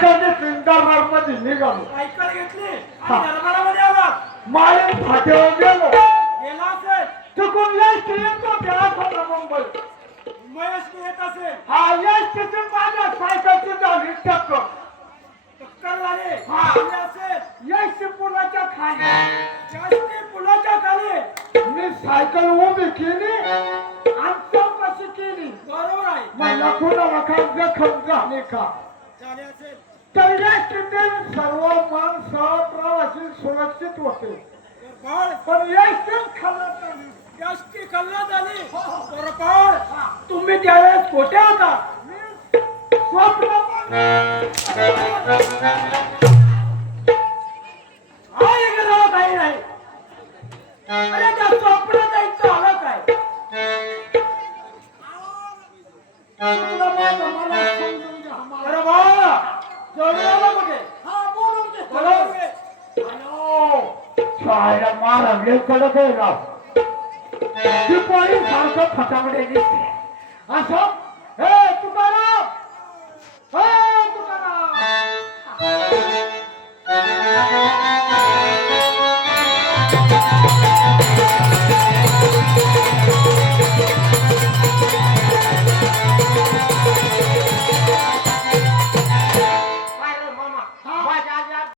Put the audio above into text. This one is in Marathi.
सायकल घेतली दरबारमध्ये निघालो. सायकल घेतली हा. आणि दरबारामध्ये आला. माळीन फाट्यावर गेलो. गेला असेल चुकून यश येतो त्याला होता मुंबई. महेश येत असेल. हा यश तिथून माझ्या सायकलची झाली टक्कर. टक्कर झाली. हा. आली असेल. यश पुलाच्या खाली जास्ती पुलाच्या खाली. मी सायकल उभी केली आणि चौकशी केली. बरोबर आहे. मला कोणाला काय जखम झाली का झाले असेल. तर यश तिथे सर्व माणसं प्रवासी सुरक्षित होते. बाळ पण यश खाण्यात आली. जास्ती खल्लात आली. बरं बाळ तुम्ही त्यावेळेस कुठे होता? स्वप्न हा इकडे काही नाही. अरे त्या स्वप्नात जायचं आलं काय? तुला माझं मला समजून घ्या. अरे बाळा जोडी आला कुठे? हा बोलून घे. बोलावून घे. छाया मारा कडक आहे ना दिपाळी सारखं फटाकडे दिसते असं. हे तुकाराम, हे